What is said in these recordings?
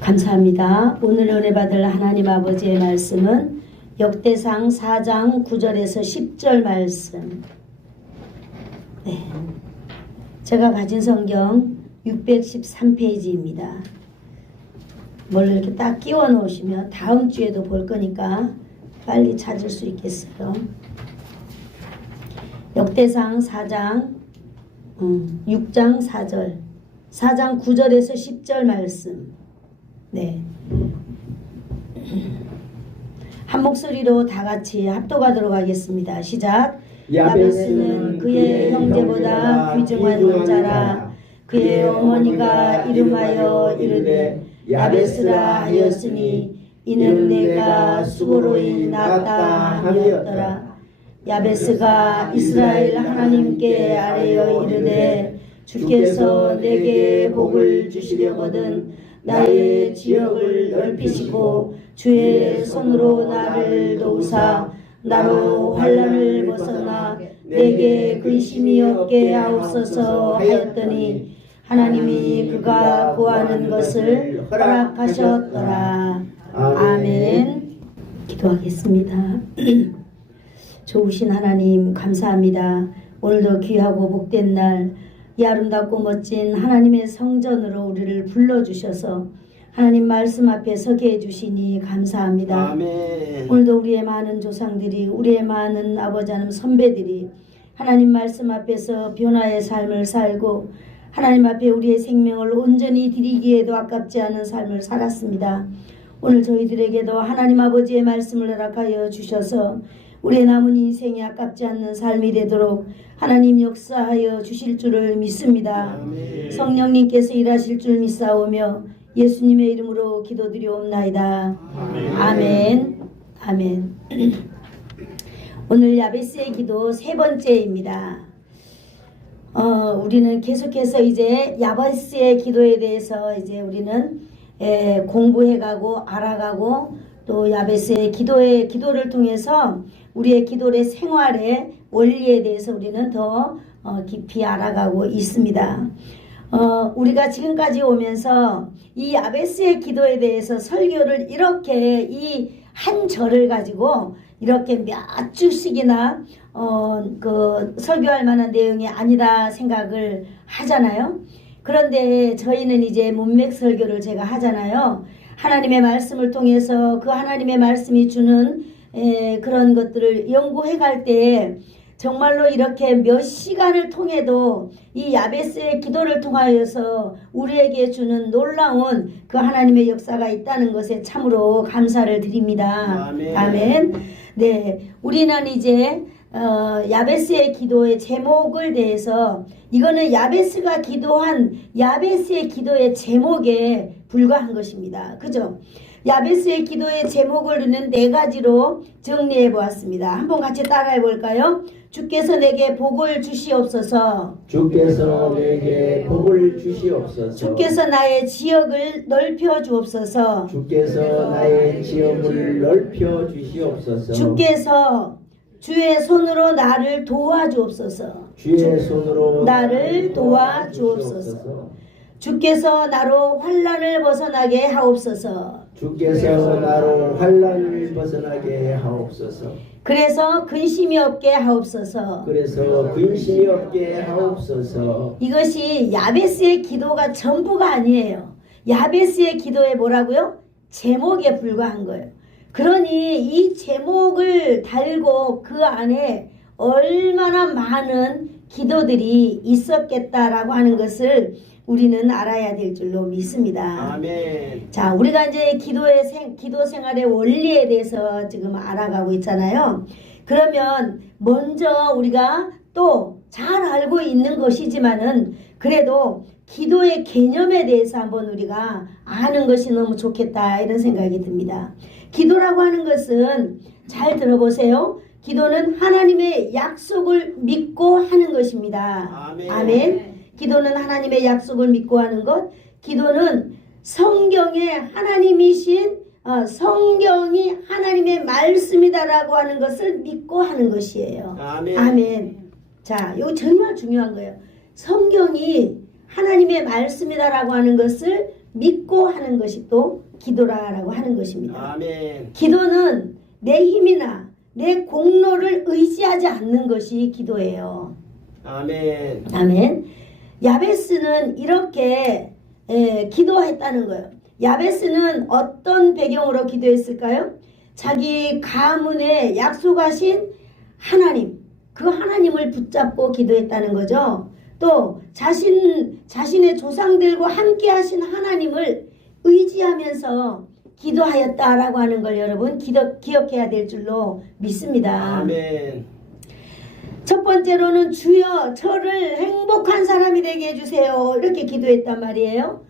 감사합니다. 오늘 은혜 받을 하나님 아버지의 말씀은 역대상 4장 9절에서 10절 말씀. 네. 제가 가진 성경 613페이지입니다. 뭘 이렇게 딱 끼워 놓으시면 다음 주에도 볼 거니까 빨리 찾을 수 있겠어요. 역대상 4장 6장 4절 4장 9절에서 10절 말씀. 네. 한 목소리로 다 같이 합독하도록 하겠습니다. 시작. 야베스는 그의 형제보다 귀중한 자라. 그의 어머니가 이름하여 이르되 야베스라 하였으니 이는 내가 수고로이 낳았다 하였더라. 야베스가 이스라엘 하나님께 아뢰어 이르되 주께서 내게 복을 주시려거든 나의 지역을 넓히시고 주의 손으로 나를 도우사 나로 환난을 벗어나 내게 근심이 없게 하옵소서 하였더니 하나님이 그가 구하는 것을 허락하셨더라. 아멘. 기도하겠습니다. 좋으신 하나님 감사합니다. 오늘도 귀하고 복된 날 이 아름답고 멋진 하나님의 성전으로 우리를 불러주셔서 하나님 말씀 앞에 서게 해주시니 감사합니다. 아멘. 오늘도 우리의 많은 조상들이 우리의 많은 아버지 하나님 선배들이 하나님 말씀 앞에서 변화의 삶을 살고 하나님 앞에 우리의 생명을 온전히 드리기에도 아깝지 않은 삶을 살았습니다. 오늘 저희들에게도 하나님 아버지의 말씀을 허락하여 주셔서 우리의 남은 인생이 아깝지 않는 삶이 되도록 하나님 역사하여 주실 줄을 믿습니다. 아멘. 성령님께서 일하실 줄 믿사오며 예수님의 이름으로 기도드리옵나이다. 아멘. 아멘. 아멘. 오늘 야베스의 기도 세 번째입니다. 우리는 계속해서 이제 야베스의 기도에 대해서 이제 우리는 공부해가고 알아가고 또 야베스의 기도를 통해서 우리의 기도의 생활의 원리에 대해서 우리는 더 깊이 알아가고 있습니다. 우리가 지금까지 오면서 이 야베스의 기도에 대해서 설교를 이렇게 이 한 절을 가지고 이렇게 몇 주씩이나 설교할 만한 내용이 아니다 생각을 하잖아요. 그런데 저희는 이제 문맥 설교를 제가 하잖아요. 하나님의 말씀을 통해서 그 하나님의 말씀이 주는 그런 것들을 연구해 갈 때 정말로 이렇게 몇 시간을 통해도 이 야베스의 기도를 통하여서 우리에게 주는 놀라운 그 하나님의 역사가 있다는 것에 참으로 감사를 드립니다. 아멘. 아멘. 네, 우리는 이제 야베스의 기도의 제목을 대해서 이거는 야베스가 기도한 야베스의 기도의 제목에 불과한 것입니다. 그죠? 야베스의 기도의 제목을 우리는 네 가지로 정리해 보았습니다. 한번 같이 따라해 볼까요? 주께서 내게 복을 주시옵소서. 주께서 내게 복을 주시옵소서. 주께서 나의 지역을 넓혀 주옵소서. 주께서 나의 지역을 넓혀 주시옵소서. 주께서 주의 손으로 나를 도와주옵소서. 주의 손으로 나를 도와주옵소서. 주께서 나로 환난을 벗어나게 하옵소서. 주께서 나로 환난을 벗어나게 하옵소서. 그래서 근심이 없게 하옵소서. 그래서 근심이 없게 하옵소서. 이것이 야베스의 기도가 전부가 아니에요. 야베스의 기도에 뭐라고요? 제목에 불과한 거예요. 그러니 이 제목을 달고 그 안에 얼마나 많은 기도들이 있었겠다라고 하는 것을 우리는 알아야 될 줄로 믿습니다. 아멘. 자, 우리가 이제 기도 생활의 원리에 대해서 지금 알아가고 있잖아요. 그러면 먼저 우리가 또 잘 알고 있는 것이지만은 그래도 기도의 개념에 대해서 한번 우리가 아는 것이 너무 좋겠다 이런 생각이 듭니다. 기도라고 하는 것은 잘 들어보세요. 기도는 하나님의 약속을 믿고 하는 것입니다. 아멘. 아멘. 기도는 하나님의 약속을 믿고 하는 것. 기도는 성경에 하나님이신 성경이 하나님의 말씀이다라고 하는 것을 믿고 하는 것이에요. 아멘. 아멘. 자, 이거 정말 중요한 거예요. 성경이 하나님의 말씀이다라고 하는 것을 믿고 하는 것이 또 기도라라고 하는 것입니다. 아멘. 기도는 내 힘이나 내 공로를 의지하지 않는 것이 기도예요. 아멘. 아멘. 야베스는 이렇게 기도했다는 거예요. 야베스는 어떤 배경으로 기도했을까요? 자기 가문에 약속하신 하나님, 그 하나님을 붙잡고 기도했다는 거죠. 또 자신의 조상들과 함께 하신 하나님을 의지하면서 기도하였다라고 하는 걸 여러분 기억해야 될 줄로 믿습니다. 아멘. 첫 번째로는 주여 저를 행복한 사람이 되게 해주세요. 이렇게 기도했단 말이에요.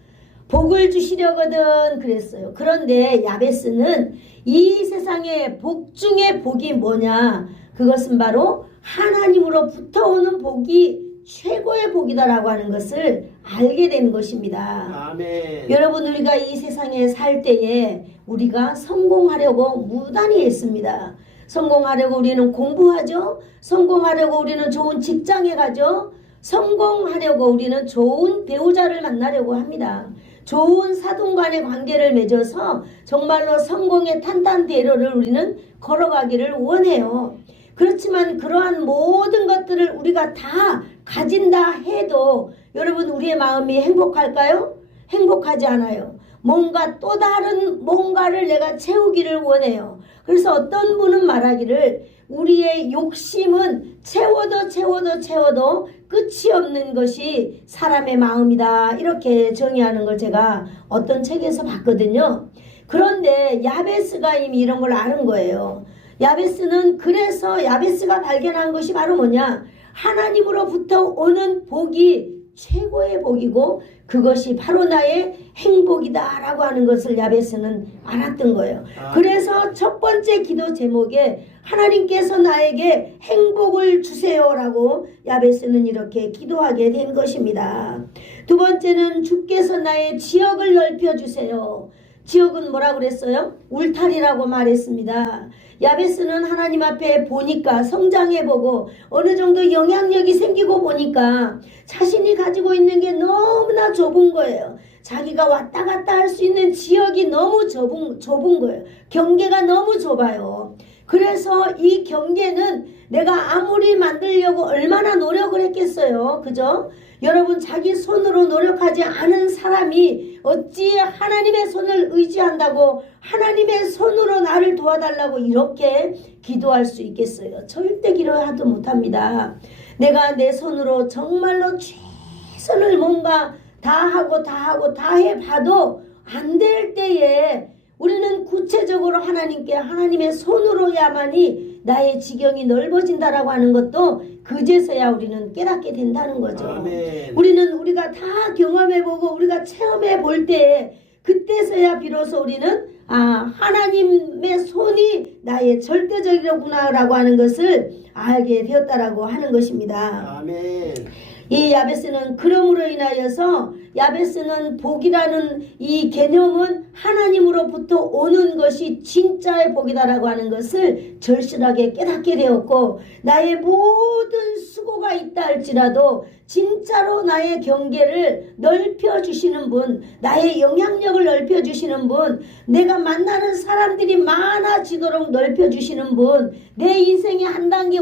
복을 주시려거든 그랬어요. 그런데 야베스는 이 세상의 복 중에 복이 뭐냐? 그것은 바로 하나님으로부터 오는 복이 최고의 복이다라고 하는 것을 알게 된 것입니다. 아멘. 여러분 우리가 이 세상에 살 때에 우리가 성공하려고 무단히 했습니다. 성공하려고 우리는 공부하죠. 성공하려고 우리는 좋은 직장에 가죠. 성공하려고 우리는 좋은 배우자를 만나려고 합니다. 좋은 사돈 간의 관계를 맺어서 정말로 성공의 탄탄대로를 우리는 걸어가기를 원해요. 그렇지만 그러한 모든 것들을 우리가 다 가진다 해도 여러분 우리의 마음이 행복할까요? 행복하지 않아요. 뭔가 또 다른 뭔가를 내가 채우기를 원해요. 그래서 어떤 분은 말하기를 우리의 욕심은 채워도 끝이 없는 것이 사람의 마음이다. 이렇게 정의하는 걸 제가 어떤 책에서 봤거든요. 그런데 야베스가 이미 이런 걸 아는 거예요. 야베스는 그래서 야베스가 발견한 것이 바로 뭐냐? 하나님으로부터 오는 복이 최고의 복이고 그것이 바로 나의 행복이다 라고 하는 것을 야베스는 알았던 거예요. 그래서 첫 번째 기도 제목에 하나님께서 나에게 행복을 주세요 라고 야베스는 이렇게 기도하게 된 것입니다. 두 번째는 주께서 나의 지역을 넓혀주세요. 지역은 뭐라고 그랬어요? 울타리라고 말했습니다. 야베스는 하나님 앞에 보니까 성장해보고 어느 정도 영향력이 생기고 보니까 자신이 가지고 있는 게 너무나 좁은 거예요. 자기가 왔다 갔다 할 수 있는 지역이 너무 좁은 거예요. 경계가 너무 좁아요. 그래서 이 경계는 내가 아무리 만들려고 얼마나 노력을 했겠어요. 그죠? 여러분 자기 손으로 노력하지 않은 사람이 어찌 하나님의 손을 의지한다고 하나님의 손으로 나를 도와달라고 이렇게 기도할 수 있겠어요? 절대 기도하도 못합니다. 내가 내 손으로 정말로 최선을 뭔가 다 해봐도 안 될 때에 우리는 구체적으로 하나님께 하나님의 손으로야만이 나의 지경이 넓어진다라고 하는 것도 그제서야 우리는 깨닫게 된다는 거죠. 아멘. 우리가 다 경험해보고 우리가 체험해볼 때 그때서야 비로소 우리는 하나님의 손이 나의 절대적이로구나라고 하는 것을 알게 되었다라고 하는 것입니다. 아멘. 이 야베스는 그러므로 인하여서 야베스는 복이라는 이 개념은 하나님으로부터 오는 것이 진짜의 복이다라고 하는 것을 절실하게 깨닫게 되었고 나의 모든 수고가 있다 할지라도 진짜로 나의 경계를 넓혀주시는 분, 나의 영향력을 넓혀주시는 분, 내가 만나는 사람들이 많아지도록 넓혀주시는 분, 내 인생이 한 단계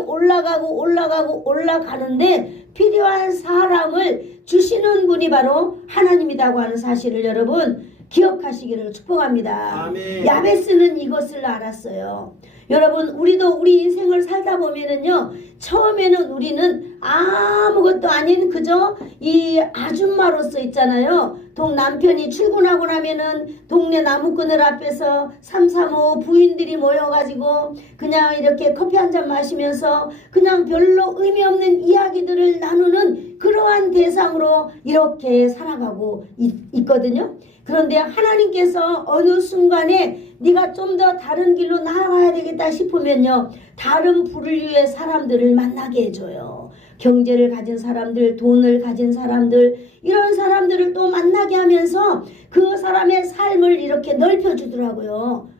올라가는데 필요한 사람을 주시는 분이 바로 하나님이라고 하는 사실을 여러분 기억하시기를 축복합니다. 아멘. 야베스는 이것을 알았어요. 여러분 우리도 우리 인생을 살다 보면은요 처음에는 우리는 아무것도 아닌 그저 이 아줌마로서 있잖아요. 남편이 출근하고 나면은 동네 나무그늘 앞에서 335 부인들이 모여가지고 그냥 이렇게 커피 한잔 마시면서 그냥 별로 의미 없는 이야기들을 나누는 그러한 대상으로 이렇게 살아가고 있거든요. 그런데 하나님께서 어느 순간에 네가 좀 더 다른 길로 나아가야 되겠다 싶으면요 다른 부류의 사람들을 만나게 해줘요. 경제를 가진 사람들, 돈을 가진 사람들, 이런 사람들을 또 만나게 하면서 그 사람의 삶을 이렇게 넓혀주더라고요.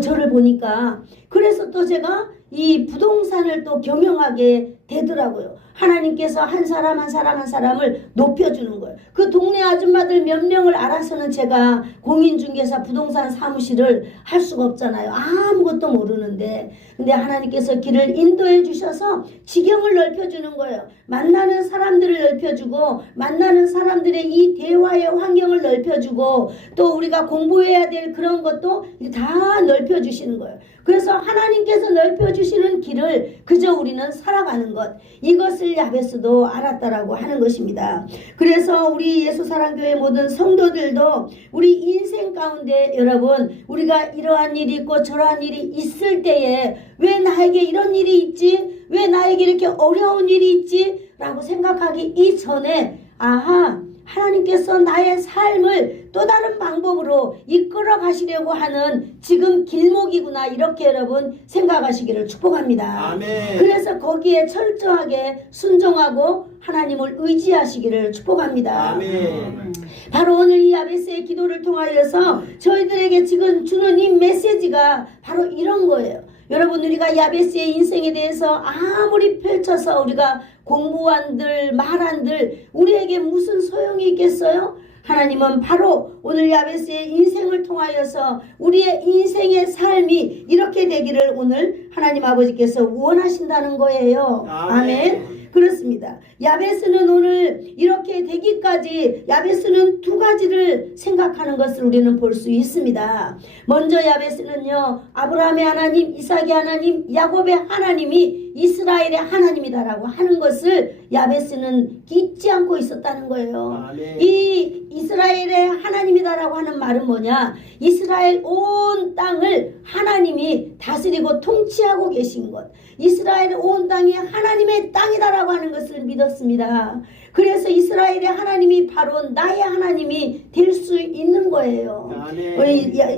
저를 보니까. 그래서 또 제가 이 부동산을 또 경영하게 되더라고요. 하나님께서 한 사람 한 사람 한 사람을 높여주는 거예요. 그 동네 아줌마들 몇 명을 알아서는 제가 공인중개사 부동산 사무실을 할 수가 없잖아요. 아무것도 모르는데. 근데 하나님께서 길을 인도해 주셔서 지경을 넓혀주는 거예요. 만나는 사람들을 넓혀주고 만나는 사람들의 이 대화의 환경을 넓혀주고 또 우리가 공부해야 될 그런 것도 다 넓혀주시는 거예요. 그래서 하나님께서 넓혀주시는 길을 그저 우리는 살아가는 것, 이것을 야베스도 알았다라고 하는 것입니다. 그래서 우리 예수사랑교회 모든 성도들도 우리 인생 가운데 여러분 우리가 이러한 일이 있고 저러한 일이 있을 때에 왜 나에게 이런 일이 있지? 왜 나에게 이렇게 어려운 일이 있지? 라고 생각하기 이전에 아하, 하나님께서 나의 삶을 또 다른 방법으로 이끌어 가시려고 하는 지금 길목이구나, 이렇게 여러분 생각하시기를 축복합니다. 아멘. 그래서 거기에 철저하게 순종하고 하나님을 의지하시기를 축복합니다. 아멘. 바로 오늘 이 야베스의 기도를 통하여서 저희들에게 지금 주는 이 메시지가 바로 이런 거예요. 여러분, 우리가 야베스의 인생에 대해서 아무리 펼쳐서 우리가 공부한들 말한들 우리에게 무슨 소용이 있겠어요? 하나님은 바로 오늘 야베스의 인생을 통하여서 우리의 인생의 삶이 이렇게 되기를 오늘 하나님 아버지께서 원하신다는 거예요. 아멘. 그렇습니다. 야베스는 오늘 이렇게 되기까지 야베스는 두 가지를 생각하는 것을 우리는 볼 수 있습니다. 먼저 야베스는요, 아브라함의 하나님, 이삭의 하나님, 야곱의 하나님이 이스라엘의 하나님이다라고 하는 것을 야베스는 잊지 않고 있었다는 거예요. 아멘. 이 이스라엘의 하나님이다라고 하는 말은 뭐냐? 이스라엘 온 땅을 하나님이 다스리고 통치하고 계신 것, 이스라엘 온 땅이 하나님의 땅이다라고 하는 것을 믿었습니다. 그래서 이스라엘의 하나님이 바로 나의 하나님이 될 수 있는 거예요.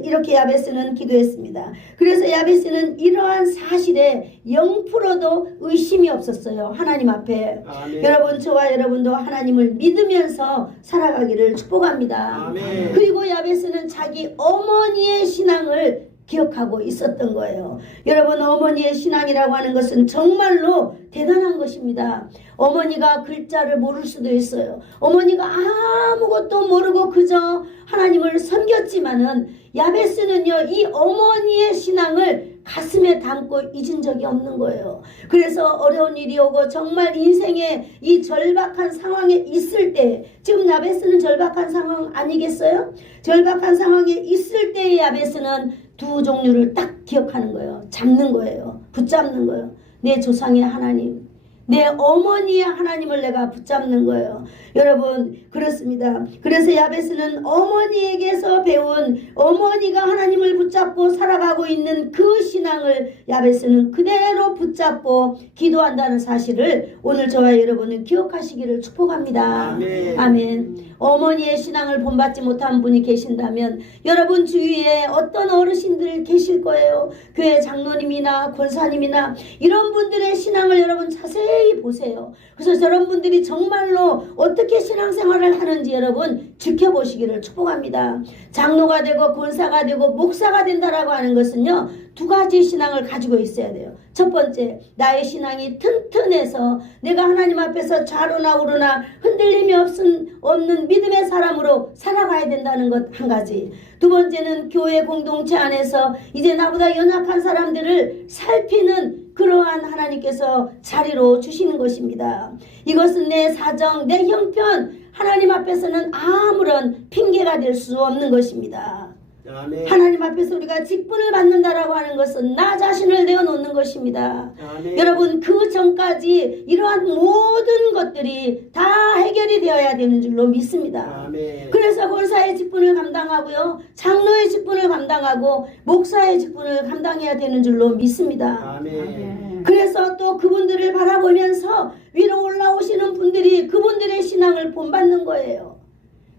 이렇게 야베스는 기도했습니다. 그래서 야베스는 이러한 사실에 0%도 의심이 없었어요. 하나님 앞에. 아멘. 여러분, 저와 여러분도 하나님을 믿으면서 살아가기를 축복합니다. 아멘. 그리고 야베스는 자기 어머니의 신앙을 기억하고 있었던 거예요. 여러분, 어머니의 신앙이라고 하는 것은 정말로 대단한 것입니다. 어머니가 글자를 모를 수도 있어요. 어머니가 아무것도 모르고 그저 하나님을 섬겼지만은 야베스는요, 이 어머니의 신앙을 가슴에 담고 잊은 적이 없는 거예요. 그래서 어려운 일이 오고 정말 인생의 이 절박한 상황에 있을 때, 지금 야베스는 절박한 상황 아니겠어요? 절박한 상황에 있을 때의 야베스는 두 종류를 딱 기억하는 거예요. 잡는 거예요. 붙잡는 거예요. 내 조상의 하나님, 내 어머니의 하나님을 내가 붙잡는 거예요. 여러분, 그렇습니다. 그래서 야베스는 어머니에게서 배운, 어머니가 하나님을 붙잡고 살아가고 있는 그 신앙을 야베스는 그대로 붙잡고 기도한다는 사실을 오늘 저와 여러분은 기억하시기를 축복합니다. 아멘. 아멘. 어머니의 신앙을 본받지 못한 분이 계신다면 여러분 주위에 어떤 어르신들 계실 거예요. 교회 장로님이나 권사님이나 이런 분들의 신앙을 여러분 자세히 보세요. 그래서 저런 분들이 정말로 어떻게 신앙생활을 하는지 여러분 지켜보시기를 축복합니다. 장로가 되고 권사가 되고 목사가 된다라고 하는 것은요, 두 가지 신앙을 가지고 있어야 돼요. 첫 번째, 나의 신앙이 튼튼해서 내가 하나님 앞에서 좌로나 우로나 흔들림이 없는 믿음의 사람으로 살아가야 된다는 것 한 가지. 두 번째는 교회 공동체 안에서 이제 나보다 연약한 사람들을 살피는 그러한 하나님께서 자리로 주시는 것입니다. 이것은 내 사정, 내 형편, 하나님 앞에서는 아무런 핑계가 될 수 없는 것입니다. 아멘. 하나님 앞에서 우리가 직분을 받는다라고 하는 것은 나 자신을 내어놓는 것입니다. 아멘. 여러분, 그 전까지 이러한 모든 것들이 다 해결이 되어야 되는 줄로 믿습니다. 아멘. 그래서 권사의 직분을 감당하고요, 장로의 직분을 감당하고 목사의 직분을 감당해야 되는 줄로 믿습니다. 아멘. 그래서 또 그분들을 바라보면서 위로 올라오시는 분들이 그분들의 신앙을 본받는 거예요.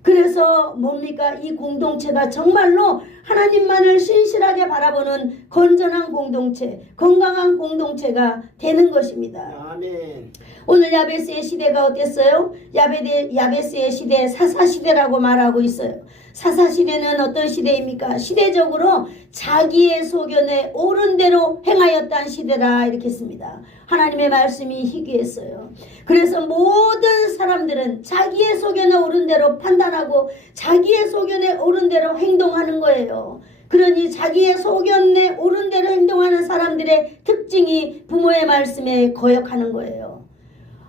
그래서 뭡니까? 이 공동체가 정말로 하나님만을 신실하게 바라보는 건전한 공동체, 건강한 공동체가 되는 것입니다. 아멘. 오늘 야베스의 시대가 어땠어요? 야베스의 시대 사사시대라고 말하고 있어요. 사사시대는 어떤 시대입니까? 시대적으로 자기의 소견에 옳은 대로 행하였다는 시대라 이렇게 씁니다. 하나님의 말씀이 희귀했어요. 그래서 모든 사람들은 자기의 소견에 옳은 대로 판단하고 자기의 소견에 옳은 대로 행동하는 거예요. 그러니 자기의 소견에 옳은 대로 행동하는 사람들의 특징이 부모의 말씀에 거역하는 거예요.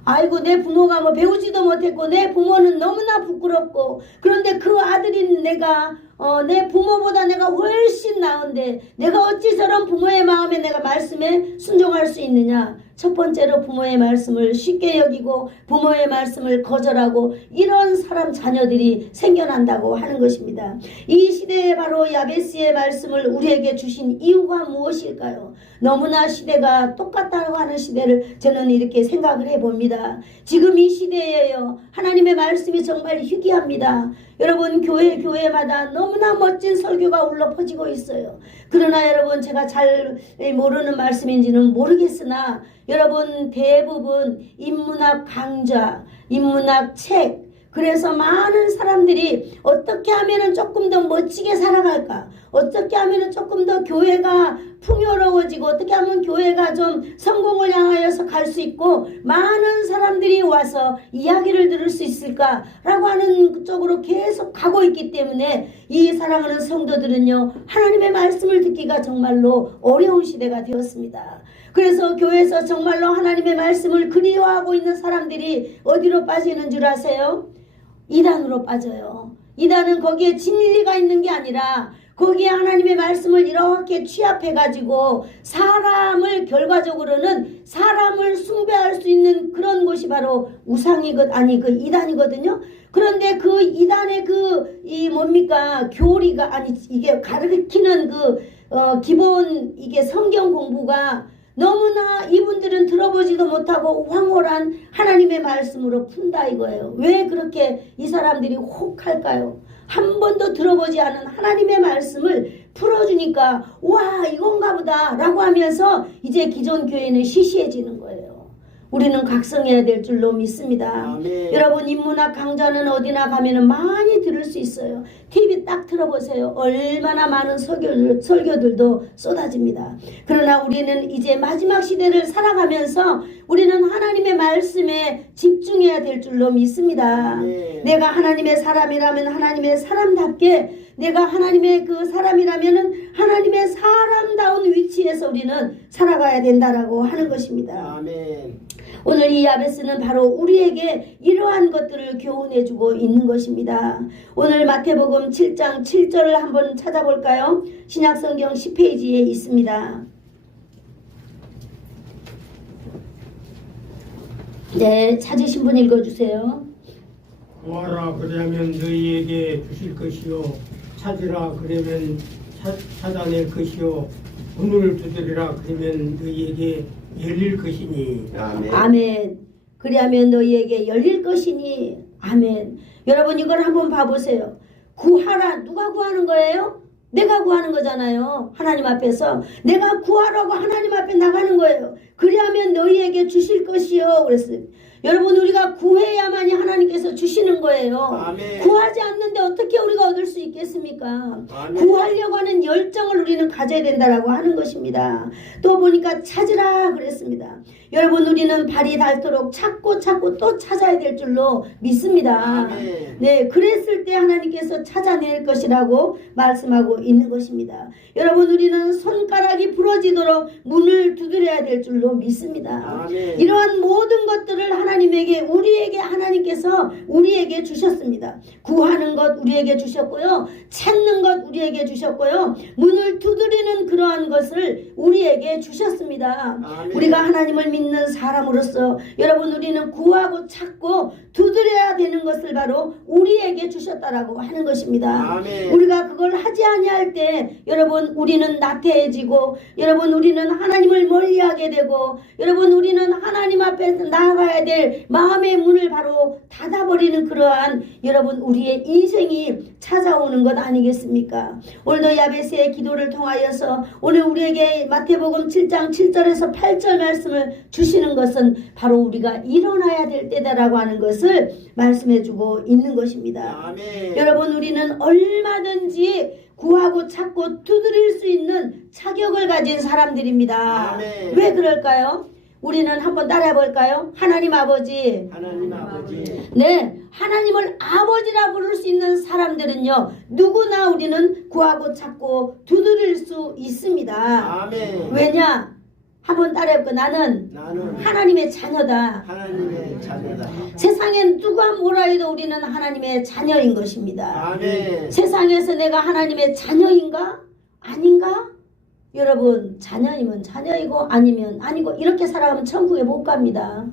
아이고 내 부모가 뭐 배우지도 못했고 내 부모는 너무나 부끄럽고 그런데 그 아들인 내가 내 부모보다 내가 훨씬 나은데 내가 어찌 저런 부모의 마음에 내가 말씀에 순종할 수 있느냐. 첫 번째로 부모의 말씀을 쉽게 여기고 부모의 말씀을 거절하고 이런 사람 자녀들이 생겨난다고 하는 것입니다. 이 시대에 바로 야베스의 말씀을 우리에게 주신 이유가 무엇일까요? 너무나 시대가 똑같다고 하는 시대를 저는 이렇게 생각을 해봅니다. 지금 이 시대에요. 하나님의 말씀이 정말 희귀합니다. 여러분 교회마다 너무나 멋진 설교가 울려 퍼지고 있어요. 그러나 여러분 제가 잘 모르는 말씀인지는 모르겠으나 여러분 대부분 인문학 강좌, 인문학 책 그래서 많은 사람들이 어떻게 하면 조금 더 멋지게 살아갈까? 어떻게 하면 조금 더 교회가 풍요로워지고 어떻게 하면 교회가 좀 성공을 향하여서 갈 수 있고 많은 사람들이 와서 이야기를 들을 수 있을까라고 하는 쪽으로 계속 가고 있기 때문에 이 사랑하는 성도들은요 하나님의 말씀을 듣기가 정말로 어려운 시대가 되었습니다. 그래서 교회에서 정말로 하나님의 말씀을 그리워하고 있는 사람들이 어디로 빠지는 줄 아세요? 이단으로 빠져요. 이단은 거기에 진리가 있는 게 아니라 거기에 하나님의 말씀을 이렇게 취합해가지고 사람을 결과적으로는 사람을 숭배할 수 있는 그런 곳이 바로 이단이거든요. 그런데 그 이단의 뭡니까 교리가 이게 가르치는 기본 이게 성경 공부가 너무나 이분들은 들어보지도 못하고 황홀한 하나님의 말씀으로 푼다 이거예요. 왜 그렇게 이 사람들이 혹할까요? 한 번도 들어보지 않은 하나님의 말씀을 풀어주니까 와 이건가 보다 라고 하면서 이제 기존 교회는 시시해지는 거예요. 우리는 각성해야 될 줄로 믿습니다. 아멘. 여러분 인문학 강좌는 어디나 가면은 많이 들을 수 있어요. TV 딱 틀어보세요. 얼마나 많은 설교들도 쏟아집니다. 그러나 우리는 이제 마지막 시대를 살아가면서 우리는 하나님의 말씀에 집중해야 될 줄로 믿습니다. 아멘. 내가 하나님의 사람이라면 하나님의 사람답게 내가 하나님의 그 사람이라면은 하나님의 사람다운 위치에서 우리는 살아가야 된다라고 하는 것입니다. 아멘. 오늘 이 야베스는 바로 우리에게 이러한 것들을 교훈해주고 있는 것입니다. 오늘 마태복음 7장 7절을 한번 찾아볼까요? 신약성경 10페이지에 있습니다. 네, 찾으신 분 읽어주세요. 구하라 그러면 너희에게 주실 것이요 찾으라 그러면 찾아낼 것이요 문을 두드리라 그러면 너희에게 열릴 것이니. 아멘. 아멘. 그리하면 너희에게 열릴 것이니. 아멘. 여러분 이걸 한번 봐보세요. 구하라. 누가 구하는 거예요? 내가 구하는 거잖아요. 하나님 앞에서 내가 구하라고 하나님 앞에 나가는 거예요. 그리하면 너희에게 주실 것이요 그랬어요. 여러분 우리가 구해야만이 하나님께서 주시는 거예요. 아멘. 구하지 않는데 어떻게 우리가 얻을 수 있겠습니까? 아멘. 구하려고 하는 열정을 우리는 가져야 된다라고 하는 것입니다. 또 보니까 찾으라 그랬습니다. 여러분 우리는 발이 닳도록 찾고 또 찾아야 될 줄로 믿습니다. 아멘. 네, 그랬을 때 하나님께서 찾아낼 것이라고 말씀하고 있는 것입니다. 여러분 우리는 손가락이 부러지도록 문을 두드려야 될 줄로 믿습니다. 아멘. 이러한 모든 것들을 우리에게 하나님께서 우리에게 주셨습니다. 구하는 것 우리에게 주셨고요. 찾는 것 우리에게 주셨고요. 문을 두드리는 그러한 것을 우리에게 주셨습니다. 아멘. 우리가 하나님을 믿는 사람으로서 여러분 우리는 구하고 찾고 두드려야 되는 것을 바로 우리에게 주셨다라고 하는 것입니다. 아멘. 우리가 그걸 하지 아니할 때 여러분 우리는 나태해지고 여러분 우리는 하나님을 멀리하게 되고 여러분 우리는 하나님 앞에서 나아가야 될 마음의 문을 바로 닫아버리는 그러한 여러분 우리의 인생이 찾아오는 것 아니겠습니까? 오늘도 야베스의 기도를 통하여서 오늘 우리에게 마태복음 7장 7절에서 8절 말씀을 주시는 것은 바로 우리가 일어나야 될 때다라고 하는 것을 말씀해주고 있는 것입니다. 아멘. 여러분 우리는 얼마든지 구하고 찾고 두드릴 수 있는 자격을 가진 사람들입니다. 아멘. 왜 그럴까요? 우리는 한번 따라해 볼까요? 하나님 아버지. 하나님 아버지. 네, 하나님을 아버지라 부를 수 있는 사람들은요, 누구나 우리는 구하고 찾고 두드릴 수 있습니다. 아멘. 왜냐? 한번 따라해볼까? 나는 하나님의 자녀다. 하나님의 자녀다. 세상엔 누가 뭐라 해도 우리는 하나님의 자녀인 것입니다. 아멘. 세상에서 내가 하나님의 자녀인가? 아닌가? 여러분, 자녀이면 자녀이고 아니면 아니고 이렇게 살아가면 천국에 못 갑니다.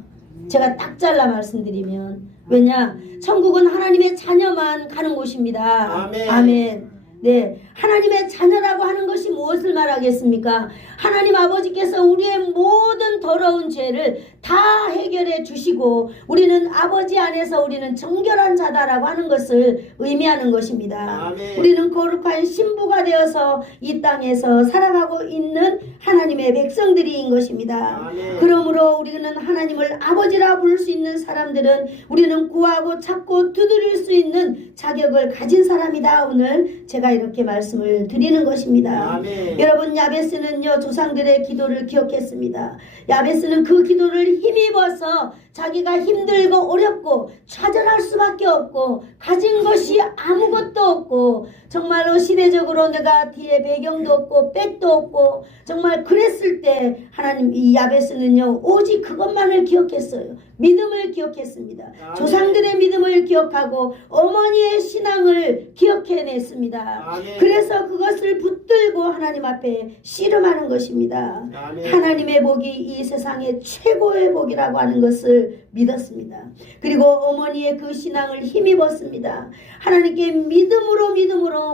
제가 딱 잘라 말씀드리면. 왜냐? 천국은 하나님의 자녀만 가는 곳입니다. 아멘. 아멘. 네, 하나님의 자녀라고 하는 것이 무엇을 말하겠습니까? 하나님 아버지께서 우리의 모든 더러운 죄를 다 해결해 주시고 우리는 아버지 안에서 우리는 정결한 자다라고 하는 것을 의미하는 것입니다. 아멘. 우리는 거룩한 신부가 되어서 이 땅에서 살아가고 있는 하나님의 백성들인 것입니다. 아멘. 그러므로 우리는 하나님을 아버지라 부를 수 있는 사람들은 우리는 구하고 찾고 두드릴 수 있는 자격을 가진 사람이다. 오늘 제가 이렇게 말씀을 드리는 것입니다. 아멘. 여러분 야베스는요 조상들의 기도를 기억했습니다. 야베스는 그 기도를 힘입어서 자기가 힘들고 어렵고 좌절할 수밖에 없고 가진 것이 아무것도 없고 정말로 시대적으로 내가 뒤에 배경도 없고 백도 없고 정말 그랬을 때 하나님 이 야베스는요 오직 그것만을 기억했어요. 믿음을 기억했습니다. 아멘. 조상들의 믿음을 기억하고 어머니의 신앙을 기억해냈습니다. 아멘. 그래서 그것을 붙들고 하나님 앞에 씨름하는 것입니다. 아멘. 하나님의 복이 이 세상의 최고의 복이라고 하는 것을 믿었습니다. 그리고 어머니의 그 신앙을 힘입었습니다. 하나님께 믿음으로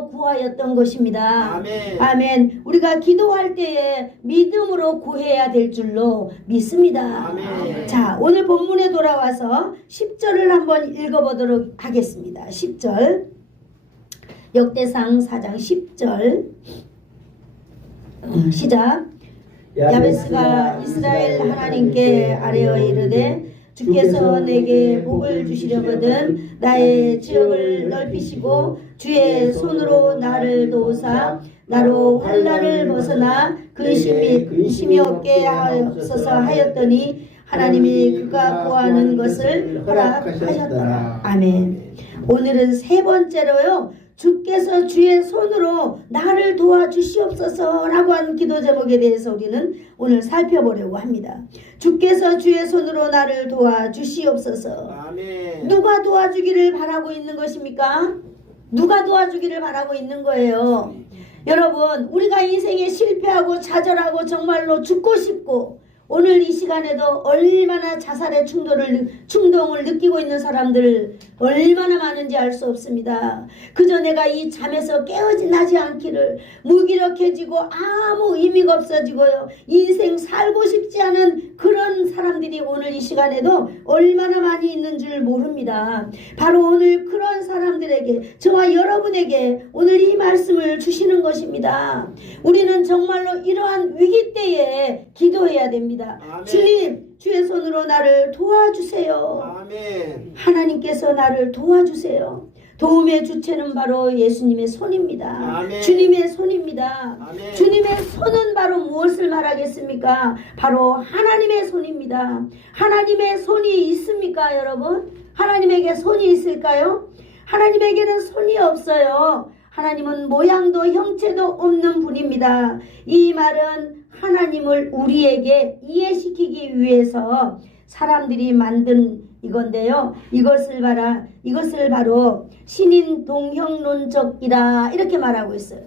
구하였던 것입니다. 아멘. 아멘. 우리가 기도할 때에 믿음으로 구해야 될 줄로 믿습니다. 아멘. 자, 오늘 본문에 돌아와서 10절을 한번 읽어보도록 하겠습니다. 10절. 역대상 4장 10절. 시작. 야베스가 이스라엘 하나님께 아뢰어 이르되 주께서 내게 복을 주시려거든 나의 지역을 넓히시고 주의 손으로 나를 도우사 나로 환난을 벗어나 근심이 없게 하옵소서 하였더니 하나님이 그가 구하는 것을 허락하셨더라. 아멘. 오늘은 세 번째로요. 주께서 주의 손으로 나를 도와주시옵소서 라고 하는 기도 제목에 대해서 우리는 오늘 살펴보려고 합니다. 주께서 주의 손으로 나를 도와주시옵소서. 아멘. 누가 도와주기를 바라고 있는 것입니까? 누가 도와주기를 바라고 있는 거예요? 여러분 우리가 인생에 실패하고 좌절하고 정말로 죽고 싶고 오늘 이 시간에도 얼마나 자살의 충동을 느끼고 있는 사람들 얼마나 많은지 알 수 없습니다. 그저 내가 이 잠에서 깨어나지 않기를 무기력해지고 아무 의미가 없어지고요. 인생 살고 싶지 않은 그런 사람들이 오늘 이 시간에도 얼마나 많이 있는 줄 모릅니다. 바로 오늘 그런 사람들에게 저와 여러분에게 오늘 이 말씀을 주시는 것입니다. 우리는 정말로 이러한 위기 때에 기도해야 됩니다. 아멘. 주님 주의 손으로 나를 도와주세요. 아멘. 하나님께서 나를 도와주세요. 도움의 주체는 바로 예수님의 손입니다. 아멘. 주님의 손입니다. 아멘. 주님의 손은 바로 무엇을 말하겠습니까? 바로 하나님의 손입니다. 하나님의 손이 있습니까 여러분? 하나님에게 손이 있을까요? 하나님에게는 손이 없어요. 하나님은 모양도 형체도 없는 분입니다. 이 말은 하나님을 우리에게 이해시키기 위해서 사람들이 만든 이건데요. 이것을 바로 신인 동형론적이라 이렇게 말하고 있어요.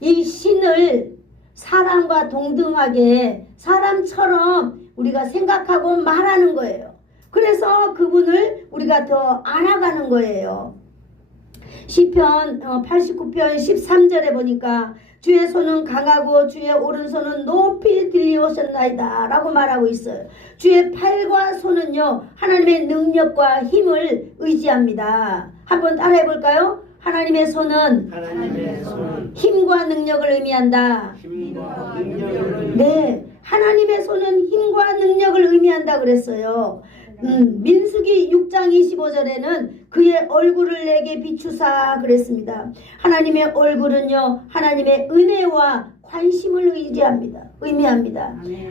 이 신을 사람과 동등하게 사람처럼 우리가 생각하고 말하는 거예요. 그래서 그분을 우리가 더 알아가는 거예요. 시편 89편 13절에 보니까 주의 손은 강하고 주의 오른손은 높이 들리오셨나이다 라고 말하고 있어요. 주의 팔과 손은요 하나님의 능력과 힘을 의지합니다. 한번 따라해 볼까요? 하나님의 손은 힘과 능력을 의미한다. 힘과 능력을 네, 하나님의 손은 힘과 능력을 의미한다 그랬어요. 민수기 6장 25절에는 그의 얼굴을 내게 비추사 그랬습니다. 하나님의 얼굴은요 하나님의 은혜와 관심을 의미합니다.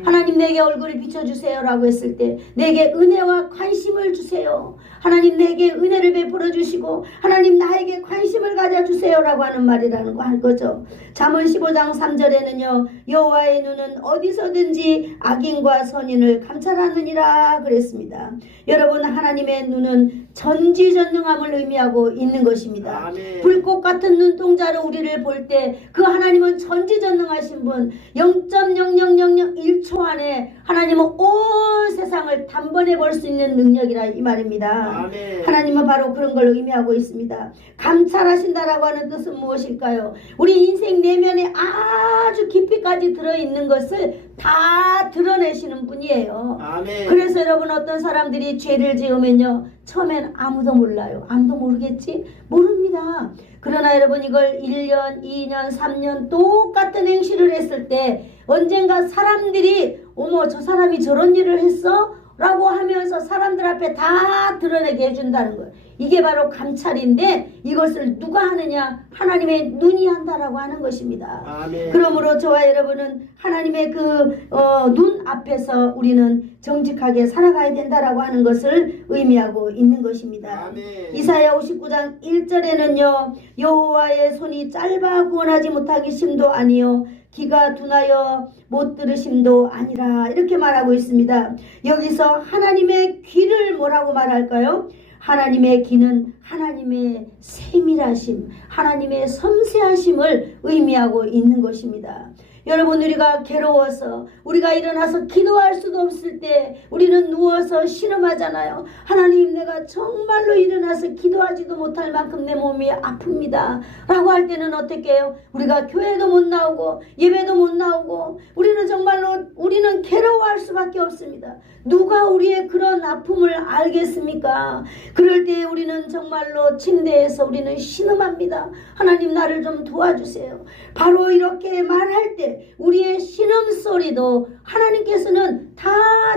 하나님 내게 얼굴을 비춰주세요 라고 했을 때 내게 은혜와 관심을 주세요. 하나님 내게 은혜를 베풀어 주시고 하나님 나에게 관심을 가져주세요 라고 하는 말이라는 거 한 거죠. 잠언 15장 3절에는요 여호와의 눈은 어디서든지 악인과 선인을 감찰하느니라 그랬습니다. 여러분 하나님의 눈은 전지전능함을 의미하고 있는 것입니다. 아멘. 불꽃 같은 눈동자로 우리를 볼 때 그 하나님은 전지전능하신 분 0.00001초 안에 하나님은 온 세상을 단번에 볼 수 있는 능력이라 이 말입니다. 아멘. 하나님은 바로 그런 걸 의미하고 있습니다. 감찰하신다라고 하는 뜻은 무엇일까요? 우리 인생 내면에 아주 깊이까지 들어있는 것을 다 드러내시는 분이에요. 아멘. 그래서 여러분 어떤 사람들이 죄를 지으면요 처음엔 아무도 몰라요. 아무도 모르겠지? 모릅니다. 그러나 여러분 이걸 1년, 2년, 3년 똑같은 행실을 했을 때 언젠가 사람들이 어머 저 사람이 저런 일을 했어? 라고 하면서 사람들 앞에 다 드러내게 해준다는 거예요. 이게 바로 감찰인데 이것을 누가 하느냐? 하나님의 눈이 한다라고 하는 것입니다. 아멘. 그러므로 저와 여러분은 하나님의 그 눈 앞에서 우리는 정직하게 살아가야 된다라고 하는 것을 의미하고 있는 것입니다. 아멘. 이사야 59장 1절에는요 여호와의 손이 짧아 구원하지 못하기 심도 아니요 귀가 둔하여 못 들으심도 아니라 이렇게 말하고 있습니다. 여기서 하나님의 귀를 뭐라고 말할까요? 하나님의 귀는 하나님의 세밀하심, 하나님의 섬세하심을 의미하고 있는 것입니다. 여러분 우리가 괴로워서 우리가 일어나서 기도할 수도 없을 때 우리는 누워서 신음하잖아요. 하나님 내가 정말로 일어나서 기도하지도 못할 만큼 내 몸이 아픕니다 라고 할 때는 어떻게 해요? 우리가 교회도 못 나오고 예배도 못 나오고 우리는 괴로워할 수밖에 없습니다. 누가 우리의 그런 아픔을 알겠습니까? 그럴 때 우리는 정말로 침대에서 우리는 신음합니다. 하나님 나를 좀 도와주세요. 바로 이렇게 말할 때 우리의 신음소리도 하나님께서는 다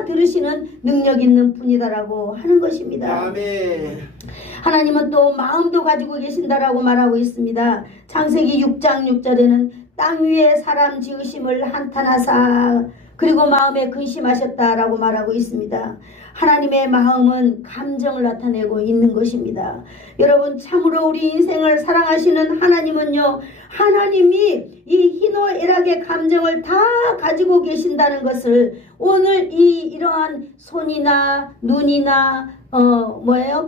들으시는 능력 있는 분이다라고 하는 것입니다. 아멘. 하나님은 또 마음도 가지고 계신다라고 말하고 있습니다. 창세기 6장 6절에는 땅 위에 사람 지으심을 한탄하사 그리고 마음에 근심하셨다라고 말하고 있습니다. 하나님의 마음은 감정을 나타내고 있는 것입니다. 여러분 참으로 우리 인생을 사랑하시는 하나님은요 하나님이 이 희노애락의 감정을 다 가지고 계신다는 것을 오늘 이러한 손이나 눈이나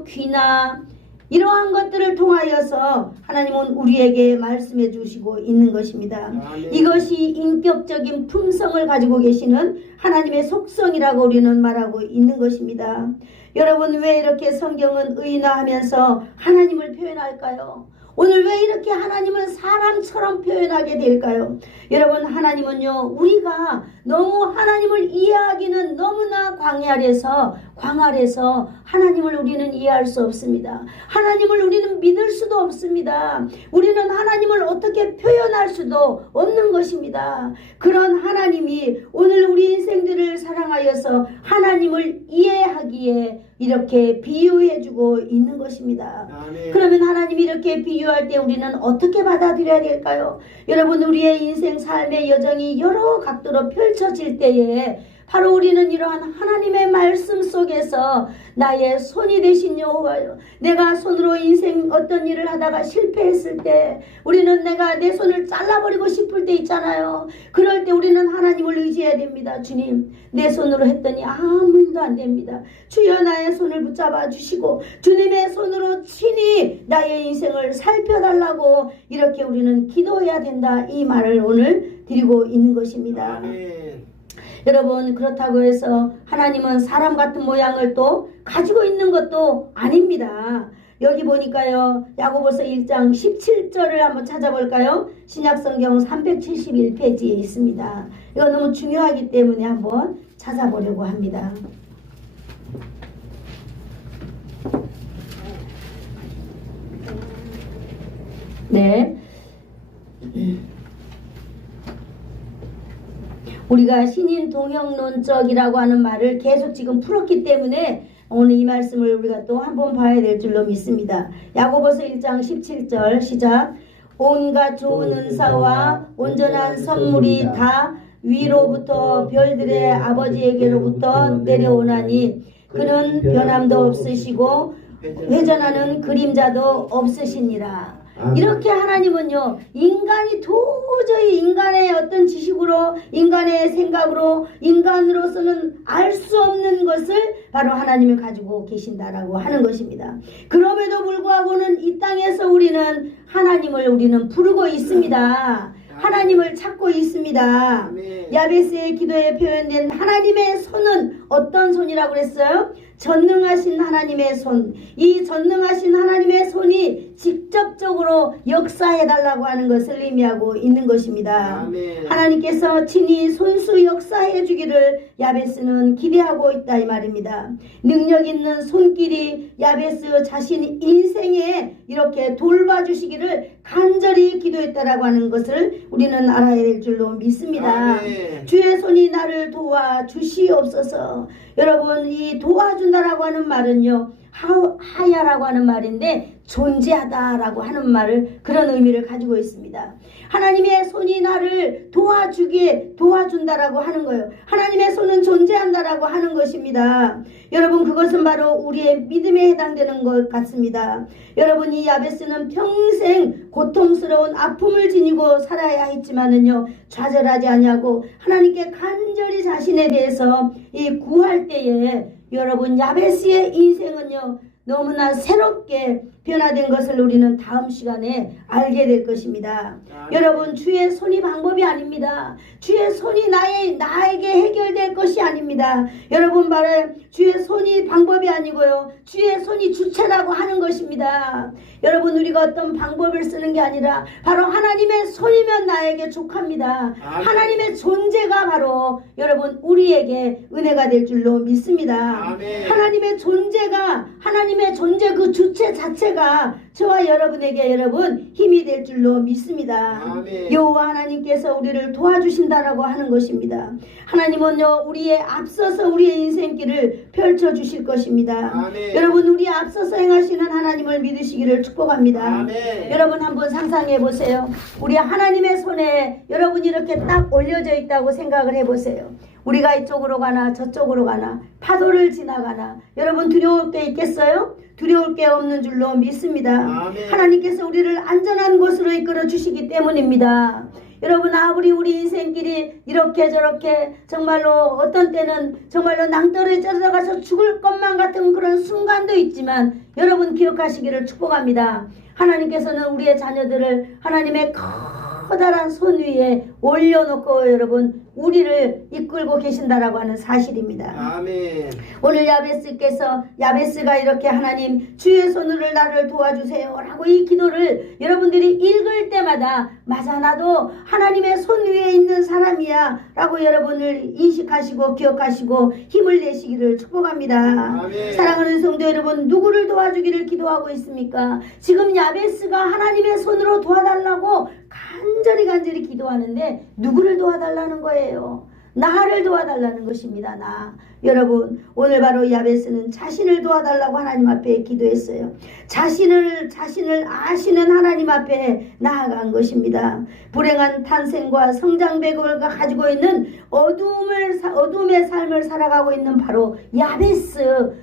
귀나 이러한 것들을 통하여서 하나님은 우리에게 말씀해 주시고 있는 것입니다. 아멘. 이것이 인격적인 품성을 가지고 계시는 하나님의 속성이라고 우리는 말하고 있는 것입니다. 여러분 왜 이렇게 성경은 의인화하면서 하나님을 표현할까요? 오늘 왜 이렇게 하나님을 사람처럼 표현하게 될까요? 여러분 하나님은요 우리가 너무 하나님을 이해하기는 너무나 광활해서 하나님을 우리는 이해할 수 없습니다. 하나님을 우리는 믿을 수도 없습니다. 우리는 하나님을 어떻게 표현할 수도 없는 것입니다. 그런 하나님이 오늘 우리 인생들을 사랑하여서 하나님을 이해하기에 이렇게 비유해주고 있는 것입니다. 아멘. 그러면 하나님이 이렇게 비유할 때 우리는 어떻게 받아들여야 될까요? 여러분 우리의 인생 삶의 여정이 여러 각도로 펼쳐질 때에 바로 우리는 이러한 하나님의 말씀 속에서 나의 손이 되신 여호와여 내가 손으로 인생 어떤 일을 하다가 실패했을 때 우리는 내가 내 손을 잘라버리고 싶을 때 있잖아요. 그럴 때 우리는 하나님을 의지해야 됩니다. 주님 내 손으로 했더니 아무 일도 안 됩니다. 주여 나의 손을 붙잡아 주시고 주님의 손으로 친히 나의 인생을 살펴달라고 이렇게 우리는 기도해야 된다 이 말을 오늘 드리고 있는 것입니다. 아멘. 여러분 그렇다고 해서 하나님은 사람 같은 모양을 또 가지고 있는 것도 아닙니다. 여기 보니까요 야고보서 1장 17절을 한번 찾아볼까요? 신약성경 371페이지에 있습니다. 이거 너무 중요하기 때문에 한번 찾아보려고 합니다. 네. 우리가 신인 동형론적이라고 하는 말을 계속 지금 풀었기 때문에 오늘 이 말씀을 우리가 또 한번 봐야 될 줄로 믿습니다. 야고보서 1장 17절 시작. 온갖 좋은 은사와 온전한 선물이 다 위로부터 별들의 아버지에게로부터 내려오나니 그는 변함도 없으시고 회전하는 그림자도 없으시니라. 이렇게 하나님은요 인간이 도저히 인간의 어떤 지식으로 인간의 생각으로 인간으로서는 알 수 없는 것을 바로 하나님이 가지고 계신다라고 하는 것입니다. 그럼에도 불구하고는 이 땅에서 우리는 하나님을 부르고 있습니다. 하나님을 찾고 있습니다. 야베스의 기도에 표현된 하나님의 손은 어떤 손이라고 그랬어요? 전능하신 하나님의 손. 이 전능하신 하나님의 손이 직접적으로 역사해달라고 하는 것을 의미하고 있는 것입니다. 아멘. 하나님께서 친히 손수 역사해 주기를 야베스는 기대하고 있다 이 말입니다. 능력 있는 손길이 야베스 자신 인생에 이렇게 돌봐주시기를 간절히 기도했다라고 하는 것을 우리는 알아야 될 줄로 믿습니다. 아멘. 주의 손이 나를 도와주시옵소서. 여러분 이 도와준다라고 하는 말은요 하야라고 하는 말인데 존재하다라고 하는 말을 그런 의미를 가지고 있습니다. 하나님의 손이 나를 도와준다라고 하는 거예요. 하나님의 손은 존재한다라고 하는 것입니다. 여러분 그것은 바로 우리의 믿음에 해당되는 것 같습니다. 여러분 이 야베스는 평생 고통스러운 아픔을 지니고 살아야 했지만은요 좌절하지 아니하고 하나님께 간절히 자신에 대해서 이 구할 때에 여러분 야베스의 인생은요 너무나 새롭게 변화된 것을 우리는 다음 시간에 알게 될 것입니다. 여러분 주의 손이 방법이 아닙니다. 주의 손이 나에게 해결될 것이 아닙니다. 여러분 바로 주의 손이 방법이 아니고요 주의 손이 주체라고 하는 것입니다. 여러분 우리가 어떤 방법을 쓰는 게 아니라 바로 하나님의 손이면 나에게 족합니다. 하나님의 존재가 바로 여러분 우리에게 은혜가 될 줄로 믿습니다. 하나님의 존재 그 주체 자체가 저와 여러분에게 여러분 힘이 될 줄로 믿습니다. 여호와 하나님께서 우리를 도와주신다라고 하는 것입니다. 하나님은요 우리의 앞서서 우리의 인생길을 펼쳐주실 것입니다. 여러분 우리 앞서서 행하시는 하나님을 믿으시기를 축복합니다. 여러분 한번 상상해 보세요. 우리 하나님의 손에 여러분이 이렇게 딱 올려져 있다고 생각을 해보세요. 우리가 이쪽으로 가나 저쪽으로 가나 파도를 지나가나 여러분 두려울 게 있겠어요? 두려울 게 없는 줄로 믿습니다. 하나님께서 우리를 안전한 곳으로 이끌어 주시기 때문입니다. 여러분 아무리 우리 인생길이 이렇게 저렇게 정말로 어떤 때는 정말로 낭떠러지에 떨어져가서 죽을 것만 같은 그런 순간도 있지만 여러분 기억하시기를 축복합니다. 하나님께서는 우리의 자녀들을 하나님의 커다란 손 위에 올려놓고 여러분 우리를 이끌고 계신다라고 하는 사실입니다. 아멘. 오늘 야베스가 이렇게 하나님 주의 손으로 나를 도와주세요 라고 이 기도를 여러분들이 읽을 때마다 맞아 나도 하나님의 손 위에 있는 사람이야 라고 여러분을 인식하시고 기억하시고 힘을 내시기를 축복합니다. 아멘. 사랑하는 성도 여러분 누구를 도와주기를 기도하고 있습니까? 지금 야베스가 하나님의 손으로 도와달라고 간절히 기도하는데 누구를 도와달라는 거예요? 나를 도와달라는 것입니다. 여러분 오늘 바로 야베스는 자신을 도와달라고 하나님 앞에 기도했어요. 자신을 아시는 하나님 앞에 나아간 것입니다. 불행한 탄생과 성장 배경을 가지고 있는 어둠의 삶을 살아가고 있는 바로 야베스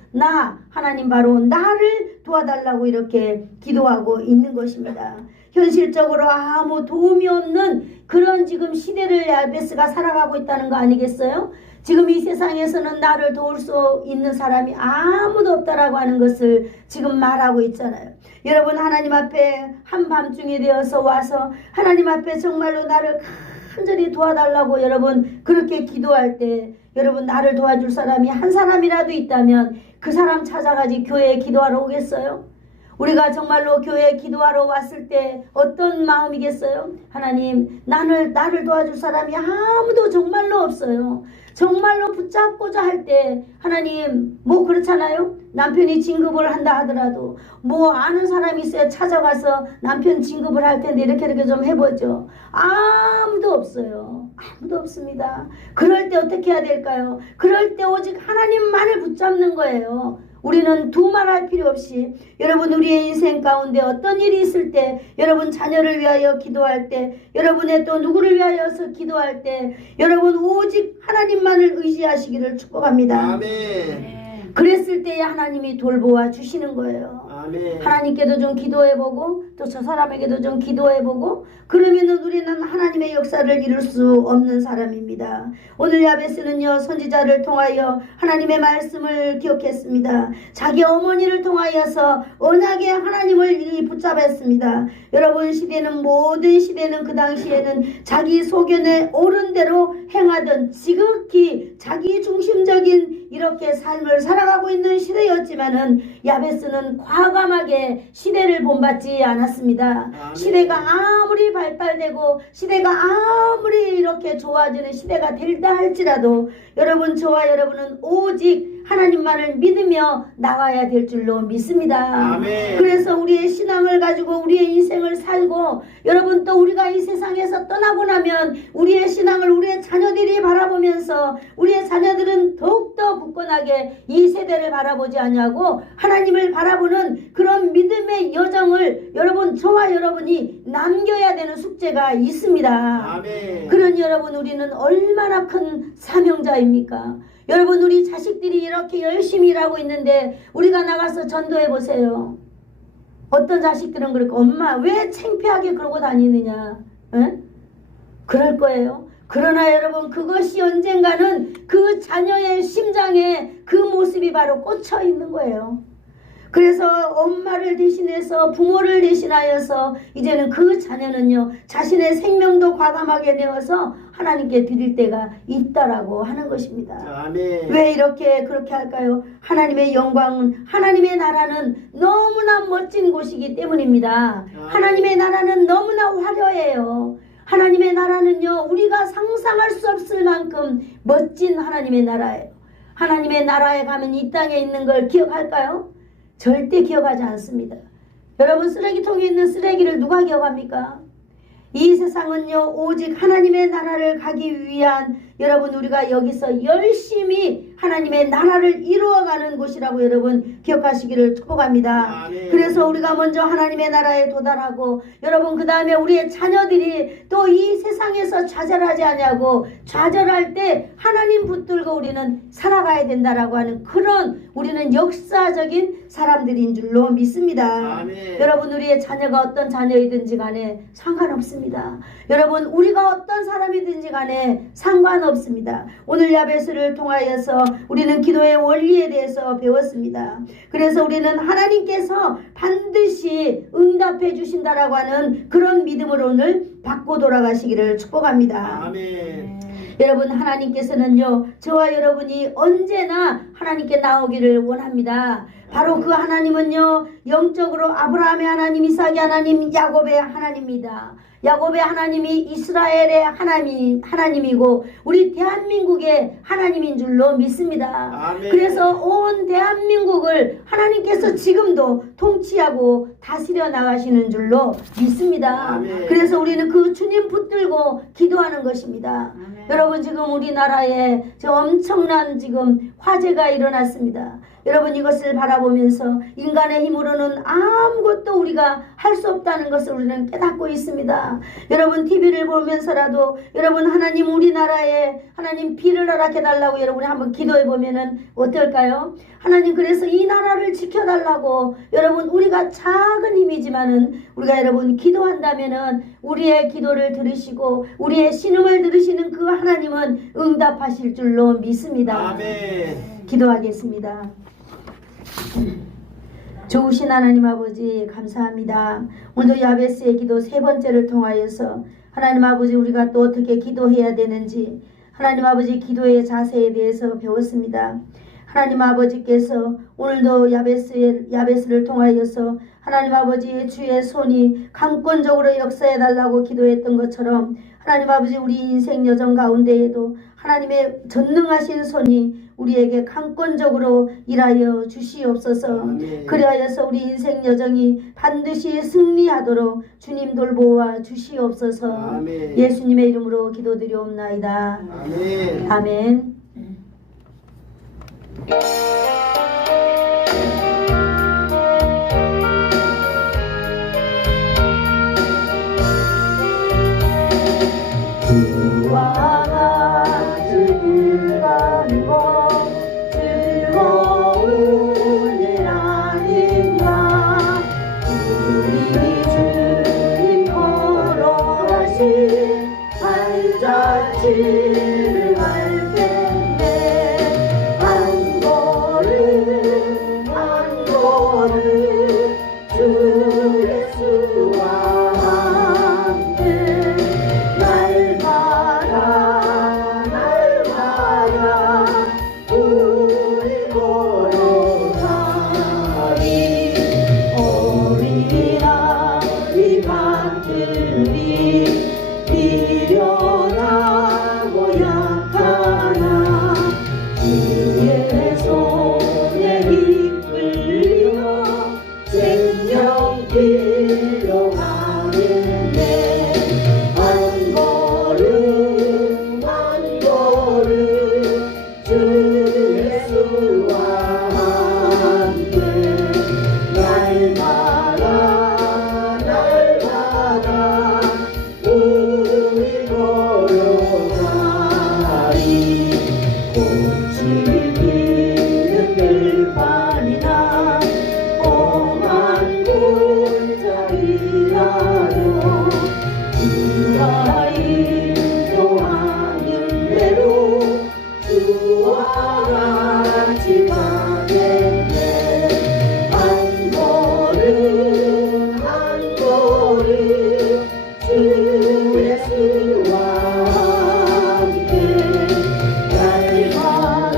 하나님 바로 나를 도와달라고 이렇게 기도하고 있는 것입니다. 현실적으로 아무 도움이 없는 그런 지금 시대를 야베스가 살아가고 있다는 거 아니겠어요? 지금 이 세상에서는 나를 도울 수 있는 사람이 아무도 없다라고 하는 것을 지금 말하고 있잖아요. 여러분 하나님 앞에 한밤중이 되어서 와서 하나님 앞에 정말로 나를 간절히 도와달라고 여러분 그렇게 기도할 때 여러분 나를 도와줄 사람이 한 사람이라도 있다면 그 사람 찾아가지 교회에 기도하러 오겠어요? 우리가 정말로 교회에 기도하러 왔을 때 어떤 마음이겠어요? 하나님 나를 도와줄 사람이 아무도 정말로 없어요. 정말로 붙잡고자 할 때 하나님 뭐 그렇잖아요. 남편이 진급을 한다 하더라도 뭐 아는 사람이 있어야 찾아가서 남편 진급을 할 텐데 이렇게 좀 해보죠. 아무도 없어요. 아무도 없습니다. 그럴 때 어떻게 해야 될까요? 그럴 때 오직 하나님만을 붙잡는 거예요. 우리는 두말할 필요 없이 여러분 우리의 인생 가운데 어떤 일이 있을 때 여러분 자녀를 위하여 기도할 때 여러분의 또 누구를 위하여서 기도할 때 여러분 오직 하나님만을 의지하시기를 축복합니다. 아멘. 그랬을 때에 하나님이 돌보아 주시는 거예요. 아멘. 하나님께도 좀 기도해보고 또 저 사람에게도 좀 기도해보고 그러면은 우리는 하나님의 역사를 이룰 수 없는 사람입니다. 오늘 야베스는요 선지자를 통하여 하나님의 말씀을 기억했습니다. 자기 어머니를 통하여서 언약의 하나님을 붙잡았습니다. 여러분 시대는 모든 시대는 그 당시에는 자기 소견에 옳은 대로 행하던 지극히 자기 중심적인 이렇게 삶을 살아가고 있는 시대였지만은 야베스는 과감하게 시대를 본받지 않았습니다. 아멘. 시대가 아무리 발달되고 시대가 아무리 이렇게 좋아지는 시대가 될다 할지라도 여러분 저와 여러분은 오직 하나님만을 믿으며 나가야 될 줄로 믿습니다. 아멘. 그래서 우리의 신앙을 가지고 우리의 인생을 살고 여러분 또 우리가 이 세상에서 떠나고 나면 우리의 신앙을 우리의 자녀들이 바라보면서 우리의 자녀들은 더욱더 굳건하게 이 세대를 바라보지 않냐고 하나님을 바라보는 그런 믿음의 여정을 여러분 저와 여러분이 남겨야 되는 숙제가 있습니다. 아멘. 그런 여러분 우리는 얼마나 큰 사명자입니까? 여러분 우리 자식들이 이렇게 열심히 일하고 있는데 우리가 나가서 전도해 보세요. 어떤 자식들은 그럴까? 엄마 왜 창피하게 그러고 다니느냐? 에? 그럴 거예요. 그러나 여러분 그것이 언젠가는 그 자녀의 심장에 그 모습이 바로 꽂혀 있는 거예요. 그래서 엄마를 대신해서 부모를 대신하여서 이제는 그 자녀는요 자신의 생명도 과감하게 내어서 하나님께 드릴 때가 있다라고 하는 것입니다. 아멘. 왜 이렇게 그렇게 할까요? 하나님의 영광은 하나님의 나라는 너무나 멋진 곳이기 때문입니다. 하나님의 나라는 너무나 화려해요. 하나님의 나라는요 우리가 상상할 수 없을 만큼 멋진 하나님의 나라예요. 하나님의 나라에 가면 이 땅에 있는 걸 기억할까요? 절대 기억하지 않습니다. 여러분 쓰레기통에 있는 쓰레기를 누가 기억합니까? 이 세상은요 오직 하나님의 나라를 가기 위한 여러분 우리가 여기서 열심히 하나님의 나라를 이루어가는 곳이라고 여러분 기억하시기를 축복합니다. 아멘. 그래서 우리가 먼저 하나님의 나라에 도달하고 여러분 그 다음에 우리의 자녀들이 또 이 세상에서 좌절하지 않냐고 좌절할 때 하나님 붙들고 우리는 살아가야 된다라고 하는 그런 우리는 역사적인 사람들인 줄로 믿습니다. 아멘. 여러분 우리의 자녀가 어떤 자녀이든지 간에 상관없습니다. 여러분 우리가 어떤 사람이든지 간에 상관없습니다. 오늘 야베스를 통하여서 우리는 기도의 원리에 대해서 배웠습니다. 그래서 우리는 하나님께서 반드시 응답해 주신다라고 하는 그런 믿음을 오늘 받고 돌아가시기를 축복합니다. 아멘. 여러분 하나님께서는요 저와 여러분이 언제나 하나님께 나오기를 원합니다. 바로 그 하나님은요 영적으로 아브라함의 하나님, 이삭의 하나님, 야곱의 하나님입니다. 야곱의 하나님이 이스라엘의 하나님이고 우리 대한민국의 하나님인 줄로 믿습니다. 아멘. 그래서 온 대한민국을 하나님께서 지금도 통치하고 다스려 나가시는 줄로 믿습니다. 아멘. 그래서 우리는 그 주님 붙들고 기도하는 것입니다. 여러분 지금 우리나라에 저 엄청난 지금 화재가 일어났습니다. 여러분 이것을 바라보면서 인간의 힘으로는 아무것도 우리가 할 수 없다는 것을 우리는 깨닫고 있습니다. 여러분 TV를 보면서라도 여러분 하나님 우리나라에 하나님 비를 허락해달라고 여러분이 한번 기도해보면은 어떨까요? 하나님 그래서 이 나라를 지켜달라고 여러분 우리가 작은 힘이지만은 우리가 여러분 기도한다면은 우리의 기도를 들으시고 우리의 신음을 들으시는 그 하나님은 응답하실 줄로 믿습니다. 아멘. 기도하겠습니다. 좋으신 하나님 아버지 감사합니다. 오늘도 야베스의 기도 세 번째를 통하여서 하나님 아버지 우리가 또 어떻게 기도해야 되는지 하나님 아버지 기도의 자세에 대해서 배웠습니다. 하나님 아버지께서 오늘도 야베스를 통하여서 하나님 아버지 주의 손이 강권적으로 역사해 달라고 기도했던 것처럼 하나님 아버지 우리 인생 여정 가운데에도 하나님의 전능하신 손이 우리에게 강권적으로 일하여 주시옵소서. 아멘. 그리하여서 우리 인생 여정이 반드시 승리하도록 주님 돌보아 주시옵소서. 아멘. 예수님의 이름으로 기도드리옵나이다. 아멘. 아멘. 주와 같이 길 가는 곳 즐거운 일 아닌가. 우리 주님 걸어가신 발자취를 갈 텐데 한 걸음 한 걸음 주 예수와 함께 날마다 우리 걸어가리. 어린아이 같으리 미련하고 약하나 주의 손에 이끌려 생명길로 가는데 한 걸음 한 걸음 주 예수와 함께 날마다 우리 걸어가리. 꽃이 피는 들판이나 험한 골짜기라도 주가 인도하는 대로 주와 같이 가겠네. 한 걸음 한 걸음 주 예수와 함께 날마다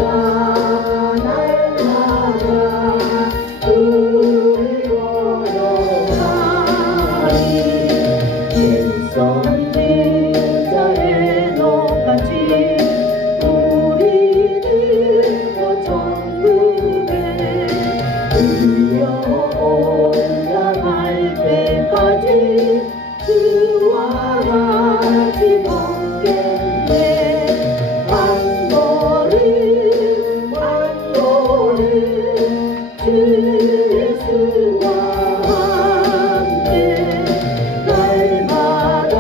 우리 걸어가리. 일선지자의 녹같이 우리들도 천국에 들려올라갈 때까지 주와 같이 걷겠네. 한 걸음 한 걸음 주 예수와 함께 날마다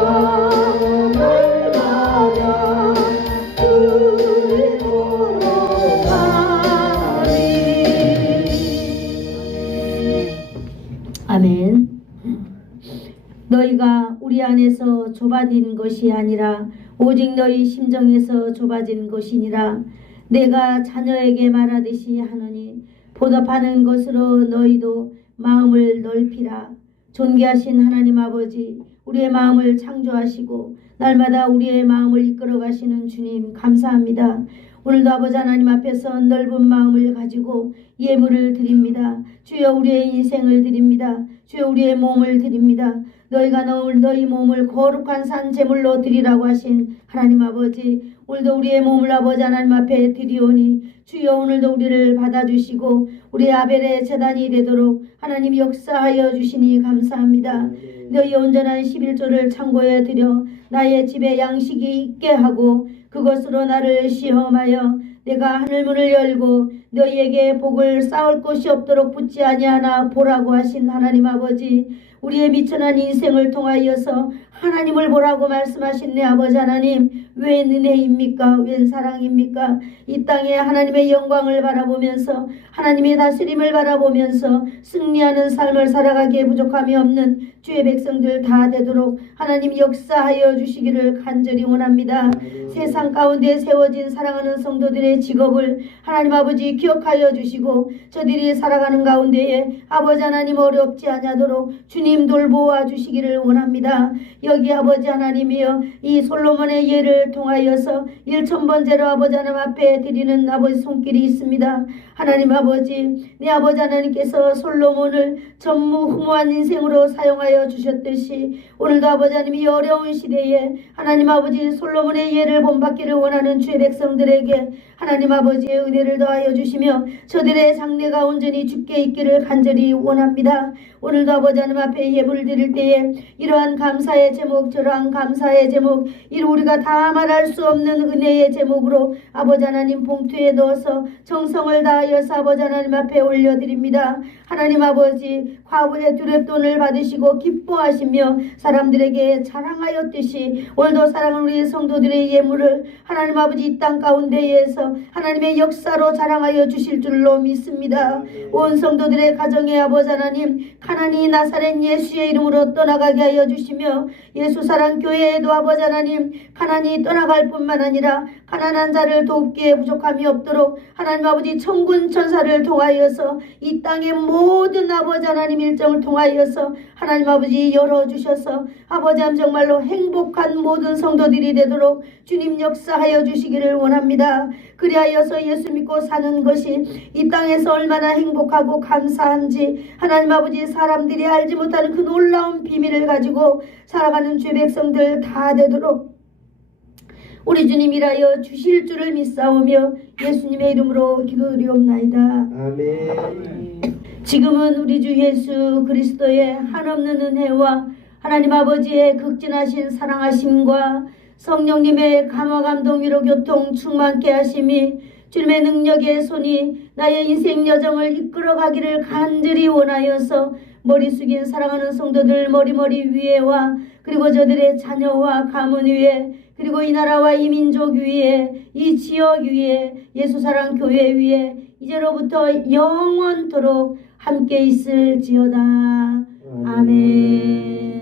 우리 걸어가리. 아멘. 너희가 우리 안에서 좁아진 것이 아니라 오직 너희 심정에서 좁아진 것이니라. 내가 자녀에게 말하듯이 하노니 보답하는 것으로 너희도 마음을 넓히라. 존귀하신 하나님 아버지, 우리의 마음을 창조하시고 날마다 우리의 마음을 이끌어 가시는 주님 감사합니다. 오늘도 아버지 하나님 앞에서 넓은 마음을 가지고 예물을 드립니다. 주여 우리의 인생을 드립니다. 주여 우리의 몸을 드립니다. 너희가 너희 몸을 거룩한 산 제물로 드리라고 하신 하나님 아버지, 오늘도 우리의 몸을 아버지 하나님 앞에 드리오니 주여 오늘도 우리를 받아주시고 우리 아벨의 제단이 되도록 하나님 역사하여 주시니 감사합니다. 너희 온전한 11조를 창고에 들여 나의 집에 양식이 있게 하고 그것으로 나를 시험하여 내가 하늘문을 열고 너희에게 복을 쌓을 곳이 없도록 붙지 아니하나 보라고 하신 하나님 아버지, 우리의 미천한 인생을 통하여서 하나님을 보라고 말씀하신 내 아버지 하나님, 웬 은혜입니까? 웬 사랑입니까? 이 땅에 하나님의 영광을 바라보면서 하나님의 다스림을 바라보면서 승리하는 삶을 살아가기에 부족함이 없는 주의 백성들 다 되도록 하나님 역사하여 주시기를 간절히 원합니다. 세상 가운데 세워진 사랑하는 성도들의 저들의 직업을 하나님 아버지 기억하여 주시고 저들이 살아가는 가운데에 아버지 하나님 어렵지 아니하도록 주님 돌보아 주시기를 원합니다. 여기 아버지 하나님이여 이 솔로몬의 예를 통하여서 1000번째로 아버지 하나님 앞에 드리는 아버지 손길이 있습니다. 하나님 아버지, 내 아버지 하나님께서 솔로몬을 전무후무한 인생으로 사용하여 주셨듯이 오늘도 아버지 하나님이 어려운 시대에 하나님 아버지 솔로몬의 예를 본받기를 원하는 주의 백성들에게 하나님 아버지의 은혜를 더하여 주시며 저들의 장래가 온전히 주께 있기를 간절히 원합니다. 오늘도 아버지 하나님 앞에 예물을 드릴 때에 이러한 감사의 제목, 저러한 감사의 제목, 이 우리가 다 말할 수 없는 은혜의 제목으로 아버지 하나님 봉투에 넣어서 정성을 다하여서 아버지 하나님 앞에 올려드립니다. 하나님 아버지, 과부의 두렵돈을 받으시고 기뻐하시며 사람들에게 자랑하였듯이 오늘도 사랑하는 우리 성도들의 예물을 하나님 아버지 이 땅 가운데에서 하나님의 역사로 자랑하여 주실 줄로 믿습니다. 온 성도들의 가정의 아버지 하나님, 가나니 나사렛 예수의 이름으로 떠나가게 하여 주시며 예수 사랑 교회에도 아버지 하나님 가나니 떠나갈 뿐만 아니라 가난한 자를 돕기에 부족함이 없도록 하나님 아버지 천군 천사를 통하여서 이 땅의 모든 아버지 하나님 일정을 통하여서 하나님 아버지 열어주셔서 아버지 하나님 정말로 행복한 모든 성도들이 되도록 주님 역사하여 주시기를 원합니다. 그리하여서 예수 믿고 사는 것이 이 땅에서 얼마나 행복하고 감사한지 하나님 아버지 사람들이 알지 못하는 그 놀라운 비밀을 가지고 살아가는 주의 백성들 다 되도록 우리 주님이라여 주실 줄을 믿사오며 예수님의 이름으로 기도드리옵나이다. 아멘. 지금은 우리 주 예수 그리스도의 한없는 은혜와 하나님 아버지의 극진하신 사랑하심과 성령님의 감화 감동 위로 교통 충만케 하심이 주님의 능력의 손이 나의 인생 여정을 이끌어가기를 간절히 원하여서 머리 숙인 사랑하는 성도들 머리 위에와 그리고 저들의 자녀와 가문 위에 그리고 이 나라와 이 민족 위에 이 지역 위에 예수사랑 교회 위에 이제로부터 영원토록 함께 있을지어다. 아멘.